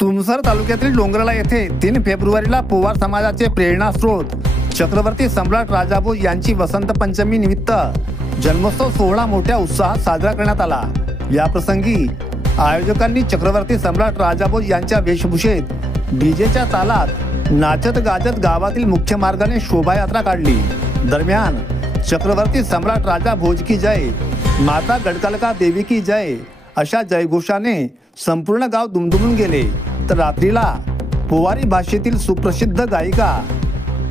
तुमसर तालुक्यातील डोंगराळा येथे 3 फेब्रुवारीला पोवार समाजाचे प्रेरणास्रोत चक्रवर्ती सम्राट राजाभोज यांची वसंत पंचमी निमित्त जन्मोत्सव सोहळा मोठ्या उत्साहात साजरा करण्यात आला। या प्रसंगी आयोजकांनी चक्रवर्ती सम्राट राजाभोज यांच्या वेशभूषेत डीजेच्या तालात नाचत गाजत गावातील मुख्य मार्गाने शोभायात्रा काढली। दरम्यान चक्रवर्ती सम्राट राजा भोज की जय, माता गडकलका देवी की जय अशा जयघोषाने संपूर्ण गाव दुमदुमून गेले। तर रात्रीला पोवारी भाषेतील सुप्रसिद्ध गायिका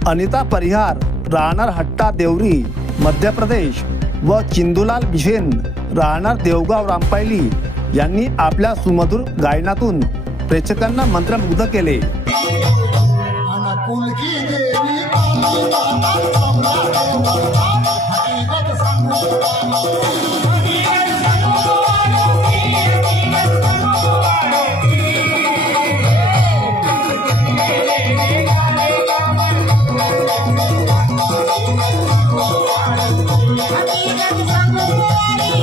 अनिता परिहार राहणार हट्टा देवरी मध्य प्रदेश व चिंदूलाल बिशेन राहणार देवगाव रामपायली यांनी आपल्या सुमधुर गायनातून प्रेक्षकांना मंत्रमुग्ध केले। Happy